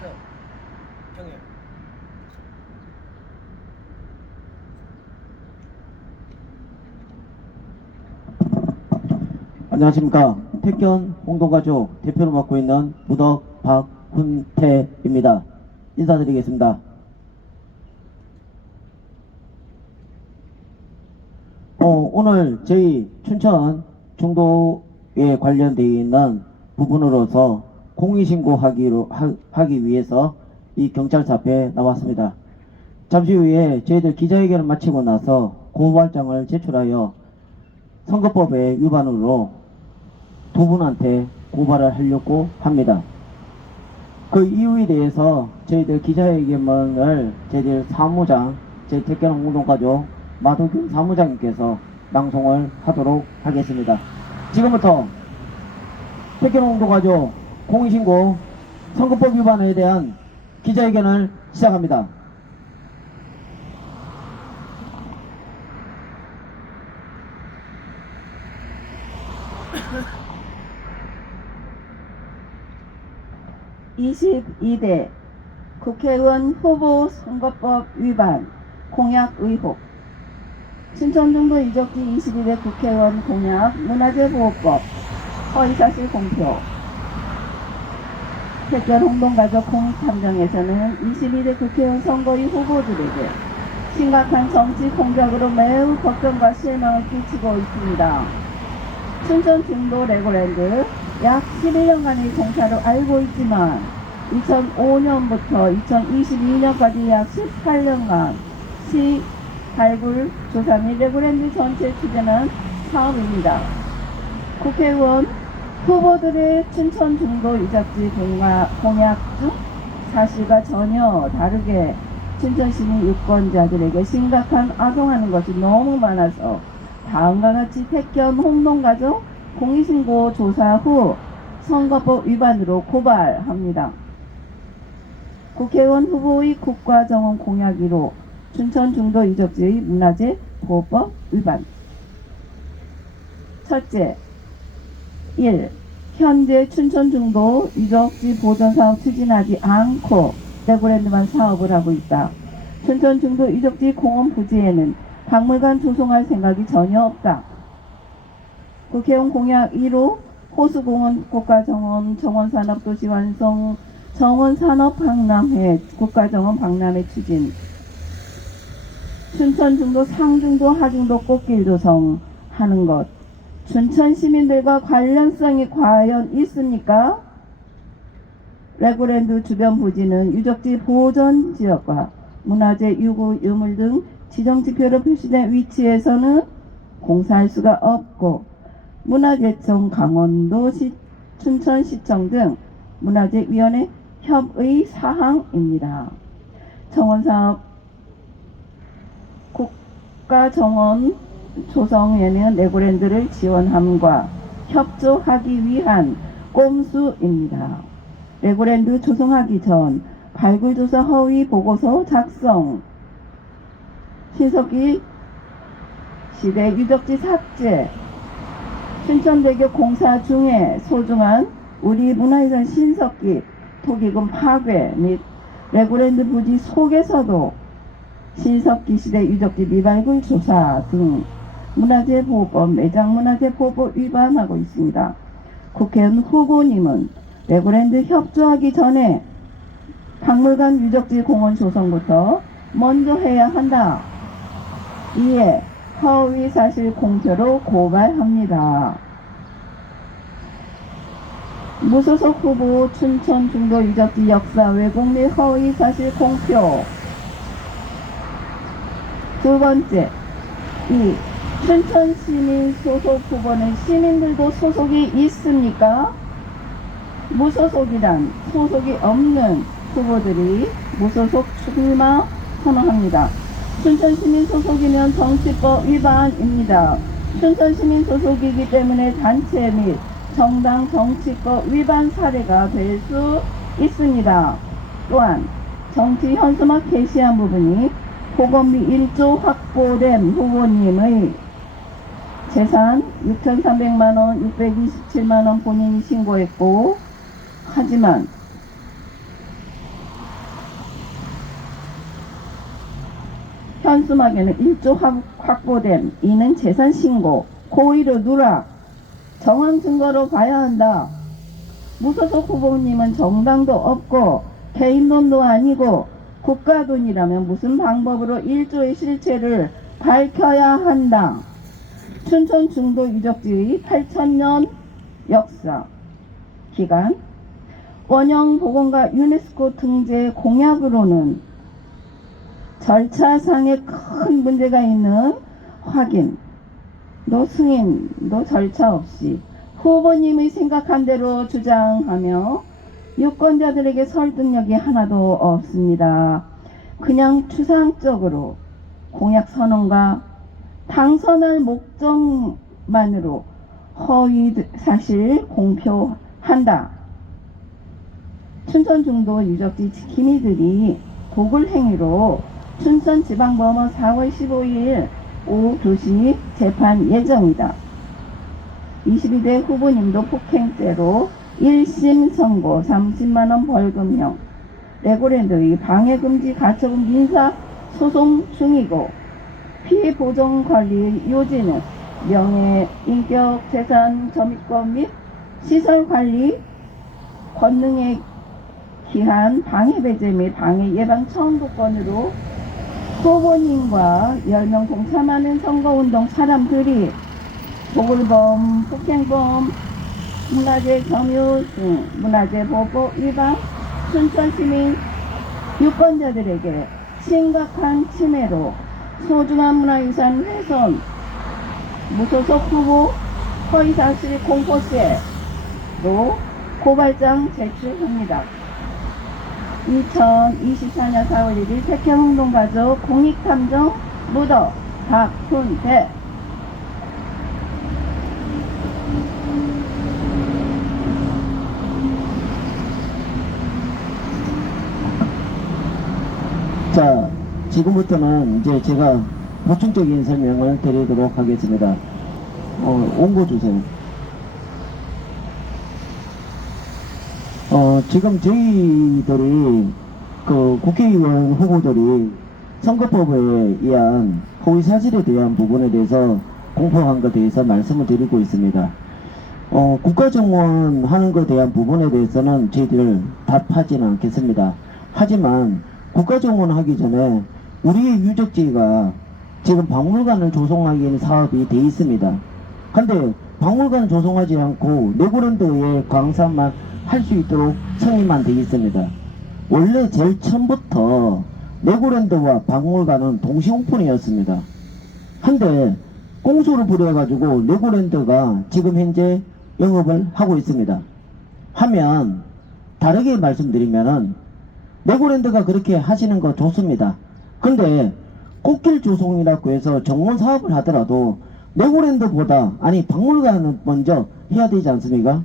촬영 경영. 안녕하십니까. 택견 공동가족 대표를 맡고 있는 부덕 박훈태입니다. 인사드리겠습니다. 오늘 저희 춘천 중도에 관련되어 있는 부분으로서 공익신고하기 위해서 이 경찰서 앞에 나왔습니다. 잠시 후에 저희들 기자회견을 마치고 나서 고발장을 제출하여 선거법의 위반으로 두 분한테 고발을 하려고 합니다. 그 이유에 대해서 저희들 기자회견을 저희들 사무장, 저희 택견 공동가족 마도균 사무장님께서 낭송을 하도록 하겠습니다. 지금부터 택견 공동가족 공익신고 선거법 위반에 대한 기자회견을 시작합니다. (22대) 국회의원 후보 선거법 위반 공약 의혹. 춘천중도 이적지 22대 국회의원 공약 문화재보호법 허위사실 공표. 택견 홍동가족 공익탐정에서는 22대 국회의원 선거의 후보들에게 심각한 정치 공작으로 매우 걱정과 실망을 끼치고 있습니다. 춘천 중도 레고랜드 약 11년간의 공사로 알고 있지만 2005년부터 2022년까지 약 18년간 시 발굴, 조사 및 레고랜드 전체 추진한 사업입니다. 국회의원 후보들의 춘천 중도 유적지 공약 중 사실과 전혀 다르게 춘천시민 유권자들에게 심각한 악용하는 것이 너무 많아서 다음과 같이 택견 홍동가족 공익신고 조사 후 선거법 위반으로 고발합니다. 국회의원 후보의 국가정원 공약 1호 춘천 중도 유적지의 문화재 보호법 위반. 첫째, 1. 현재 춘천 중도 유적지 보존사업 추진하지 않고 레고랜드만 사업을 하고 있다. 춘천 중도 유적지 공원 부지에는 박물관 조성할 생각이 전혀 없다. 국회의원 공약 1호 호수공원 국가정원 정원산업도시 완성 정원산업박람회 국가정원 박람회 추진. 춘천 중도 상중도 하중도 꽃길 조성하는 것. 춘천 시민들과 관련성이 과연 있습니까? 레고랜드 주변 부지는 유적지 보존 지역과 문화재 유구 유물 등 지정지표로 표시된 위치에서는 공사할 수가 없고 문화재청 강원도시 춘천시청 등 문화재위원회 협의 사항입니다. 정원사업 국가정원 조성에는 레고랜드를 지원함과 협조하기 위한 꼼수입니다. 레고랜드 조성하기 전 발굴조사 허위 보고서 작성, 신석기 시대 유적지 삭제, 춘천대교 공사 중에 소중한 우리 문화유산 신석기 토기금 파괴 및 레고랜드 부지 속에서도 신석기 시대 유적지 미발굴 조사 등 문화재보호법, 매장문화재보호법 위반하고 있습니다. 국회의원 후보님은 레고랜드 협조하기 전에 박물관 유적지 공원 조성부터 먼저 해야 한다. 이에 허위사실 공표로 고발합니다. 무소속 후보 춘천 중도 유적지 역사 왜곡 및 허위사실 공표. 두 번째, 2. 춘천 시민 소속 후보는 시민들도 소속이 있습니까? 무소속이란 소속이 없는 후보들이 무소속 출마 선언합니다. 춘천시민 소속이면 정치법 위반입니다. 춘천시민 소속이기 때문에 단체 및 정당 정치법 위반 사례가 될 수 있습니다. 또한 정치 현수막 게시한 부분이 보건비 1조 확보된 후보님의 재산 6,300만원, 627만원 본인이 신고했고, 하지만 현수막에는 1조 확보됨. 이는 재산 신고, 고의로 누락, 정황 증거로 봐야 한다. 무소속 후보님은 정당도 없고 개인 돈도 아니고 국가 돈이라면 무슨 방법으로 1조의 실체를 밝혀야 한다. 춘천 중도 유적지의 8,000년 역사 기간, 원형 보건과 유네스코 등재 공약으로는 절차상에 큰 문제가 있는 확인도 승인도 절차 없이 후보님의 생각한 대로 주장하며 유권자들에게 설득력이 하나도 없습니다. 그냥 추상적으로 공약 선언과 당선할 목적만으로 허위 사실 공표한다. 춘천 중도 유적지 지킴이들이 도굴 행위로 춘천지방법원 4월 15일 오후 2시 재판 예정이다. 22대 후보님도 폭행죄로 1심 선고 30만원 벌금형, 레고랜드의 방해금지 가처분 민사 소송 중이고 피해 보정 관리의 요지는 명예, 인격, 재산, 점유권 및 시설 관리, 권능에 기한 방해 배제 및 방해 예방 청구권으로 후보님과 10명 동참하는 선거운동 사람들이 도굴범, 폭행범, 문화재 점유 등 문화재 보호 위반, 춘천시민 유권자들에게 심각한 침해로 소중한 문화유산 훼손, 무소속 후보 허위사실 공포죄로 고발장 제출합니다. 2024년 4월 1일 백현홍동가족 공익탐정 무더 박훈배. 자, 지금부터는 이제 제가 보충적인 설명을 드리도록 하겠습니다. 원고 주세요. 지금 저희들이 국회의원 후보들이 선거법에 의한 허위사실에 대한 부분에 대해서 공포한 것에 대해서 말씀을 드리고 있습니다. 국가정원 하는 것에 대한 부분에 대해서는 저희들 답하지는 않겠습니다. 하지만 국가정원 하기 전에 우리의 유적지가 지금 박물관을 조성하기 위한 사업이 돼 있습니다. 근데 박물관 조성하지 않고 레고랜드의 광산만 할 수 있도록 승인만 돼 있습니다. 원래 제일 처음부터 레고랜드와 박물관은 동시 오픈이었습니다. 근데 공소를 부려가지고 레고랜드가 지금 현재 영업을 하고 있습니다. 하면 다르게 말씀드리면은 레고랜드가 그렇게 하시는 거 좋습니다. 근데 꽃길 조성이라고 해서 정원 사업을 하더라도 레고랜드보다 아니 박물관은 먼저 해야 되지 않습니까?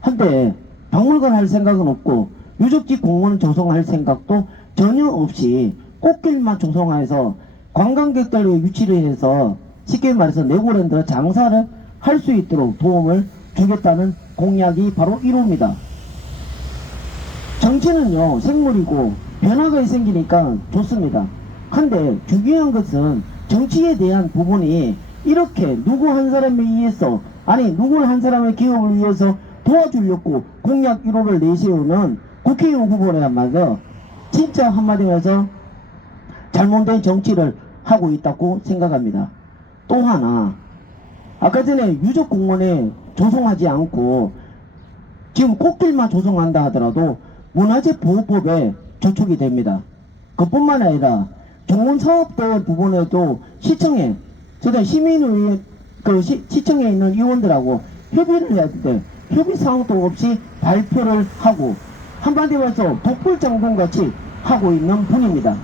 한데 박물관 할 생각은 없고 유적지 공원 조성할 생각도 전혀 없이 꽃길만 조성해서 관광객들의 유치를 해서 쉽게 말해서 레고랜드 장사를 할 수 있도록 도움을 주겠다는 공약이 바로 이루입니다. 정치는요 생물이고 변화가 생기니까 좋습니다. 근데 중요한 것은 정치에 대한 부분이 이렇게 누구 한 사람에 의해서 아니 누구 한 사람의 기업을 위해서 도와주려고 공약 1호를 내세우는 국회의원 후보라야말로 진짜 한마디로 해서 잘못된 정치를 하고 있다고 생각합니다. 또 하나 아까 전에 유적공원에 조성하지 않고 지금 꽃길만 조성한다 하더라도 문화재 보호법에 저촉이 됩니다. 그뿐만 아니라 정원사업대 부분에도 시청에 저도 시민의회 시청에 있는 의원들하고 협의를 해야 돼. 협의사항도 없이 발표를 하고 한마디로 해서 독불장군같이 하고 있는 분입니다.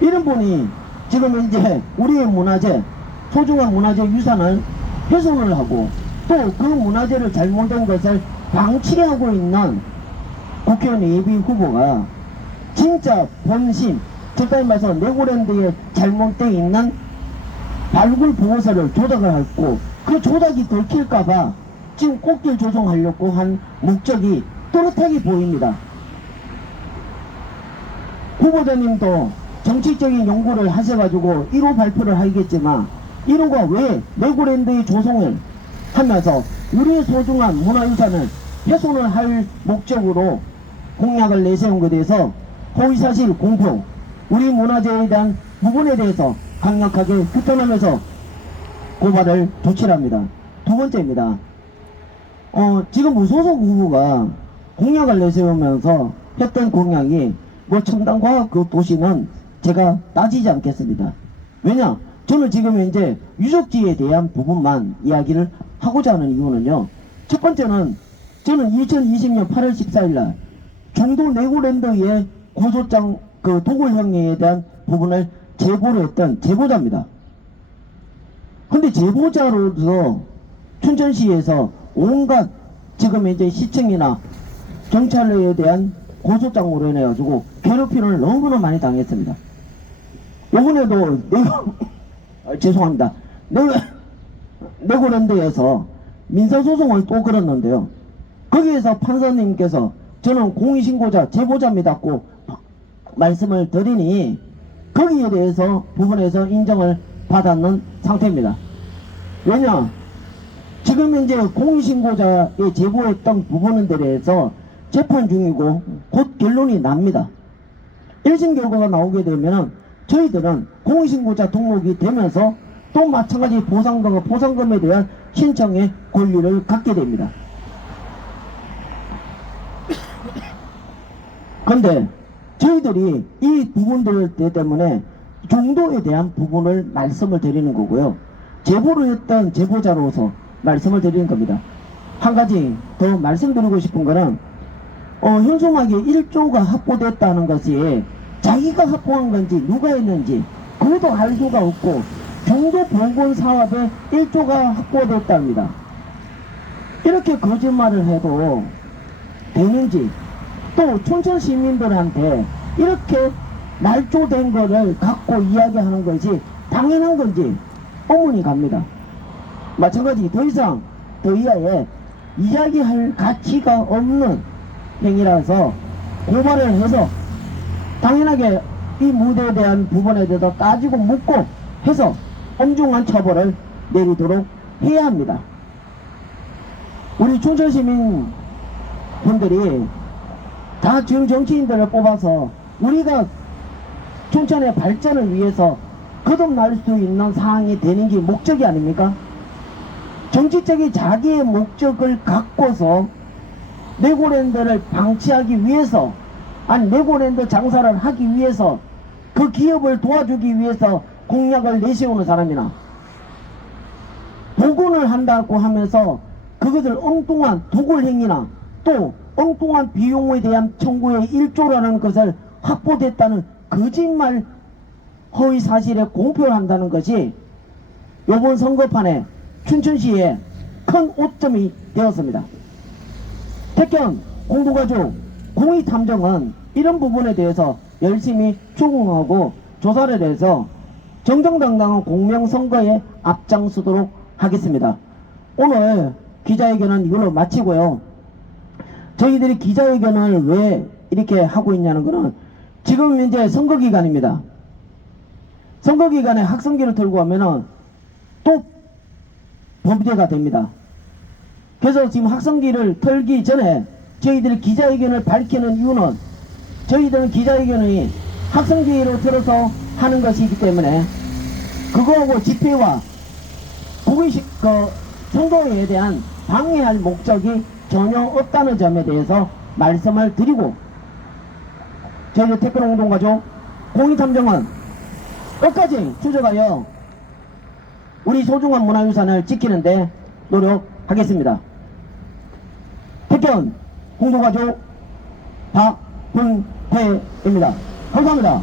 이런 분이 지금 현재 우리의 문화재 소중한 문화재 유산을 훼손을 하고 또 그 문화재를 잘못된 것을 방치하고 있는 국회의원 예비 후보가 진짜 본심 적당히 말해서 레고랜드에 잘못되어 있는 발굴 보호서를 조작을 했고 그 조작이 들킬까봐 지금 꽃길 조성하려고 한 목적이 또렷하게 보입니다. 후보자님도 정치적인 연구를 하셔가지고 1호 발표를 하겠지만 1호가 왜 레고랜드의 조성을 하면서 우리의 소중한 문화유산을 훼손을 할 목적으로 공약을 내세운 것에 대해서 허위사실 공표, 우리 문화재에 대한 부분에 대해서 강력하게 규탄하면서 고발을 조치합니다. 두 번째입니다. 지금 무소속 후보가 공약을 내세우면서 했던 공약이 뭐 첨단과학 그 도시는 제가 따지지 않겠습니다. 왜냐? 저는 지금 현재 유적지에 대한 부분만 이야기를 하고자 하는 이유는요. 첫 번째는 저는 2020년 8월 14일날 중도 레고랜드의 고소장 그 도굴행위에 대한 부분을 제보를 했던 제보자입니다. 근데 제보자로서 춘천시에서 온갖 지금 현재 시청이나 경찰에 대한 고소장으로 인해 가지고 괴롭힘을 너무나 많이 당했습니다. 이번에도 죄송합니다. 레고랜드에서 민사소송을 또 걸었는데요. 거기에서 판사님께서 저는 공익신고자 제보자입니다고 말씀을 드리니 거기에 대해서 부분에서 인정을 받았는 상태입니다. 왜냐? 지금 현재 공익신고자에 제보했던 부분에 대해서 재판 중이고 곧 결론이 납니다. 1심 결과가 나오게 되면 저희들은 공익신고자 등록이 되면서 또 마찬가지 보상금에 대한 신청의 권리를 갖게 됩니다. 근데 저희들이 이 부분들 때문에 중도에 대한 부분을 말씀을 드리는 거고요. 제보를 했던 제보자로서 말씀을 드리는 겁니다. 한 가지 더 말씀드리고 싶은 거는 현수막에 1조가 확보됐다는 것이 자기가 확보한 건지 누가 했는지 그것도 알 수가 없고 중도 보건 사업에 1조가 확보됐답니다. 이렇게 거짓말을 해도 되는지, 또 춘천 시민들한테 이렇게 날조된 거를 갖고 이야기하는 것이 당연한 건지 의문이 갑니다. 마찬가지 더 이상 더 이하에 이야기할 가치가 없는 행위라서 고발을 해서 당연하게 이 무대에 대한 부분에 대해서 따지고 묻고 해서 엄중한 처벌을 내리도록 해야 합니다. 우리 춘천 시민 분들이 다 지금 정치인들을 뽑아서 우리가 춘천의 발전을 위해서 거듭날 수 있는 상황이 되는 게 목적이 아닙니까? 정치적인 자기의 목적을 갖고서 레고랜드를 방치하기 위해서, 아니 레고랜드 장사를 하기 위해서, 그 기업을 도와주기 위해서 공약을 내세우는 사람이나 복원을 한다고 하면서 그것을 엉뚱한 도굴행위나 또 엉뚱한 비용에 대한 청구의 1조라는 것을 확보됐다는 거짓말 허위 사실에 공표를 한다는 것이 이번 선거판에 춘천시에 큰 오점이 되었습니다. 택견, 공동가족, 공익탐정은 이런 부분에 대해서 열심히 추궁하고 조사를 해서 정정당당한 공명선거에 앞장서도록 하겠습니다. 오늘 기자회견은 이걸로 마치고요. 저희들이 기자회견을 왜 이렇게 하고 있냐는 거는 지금 이제 선거기간입니다. 선거기간에 학생기를 들고 가면은 또 범죄가 됩니다. 그래서 지금 학생기를 털기 전에 저희들이 기자회견을 밝히는 이유는 저희들은 기자회견이 학생기로 들어서 하는 것이기 때문에 그거하고 집회와 국의식 선거에 대한 방해할 목적이 전혀 없다는 점에 대해서 말씀을 드리고 저희들 택견운동가족 공익탐정은 끝까지 추적하여 우리 소중한 문화유산을 지키는데 노력하겠습니다. 택견 공동가족 박분태입니다. 감사합니다.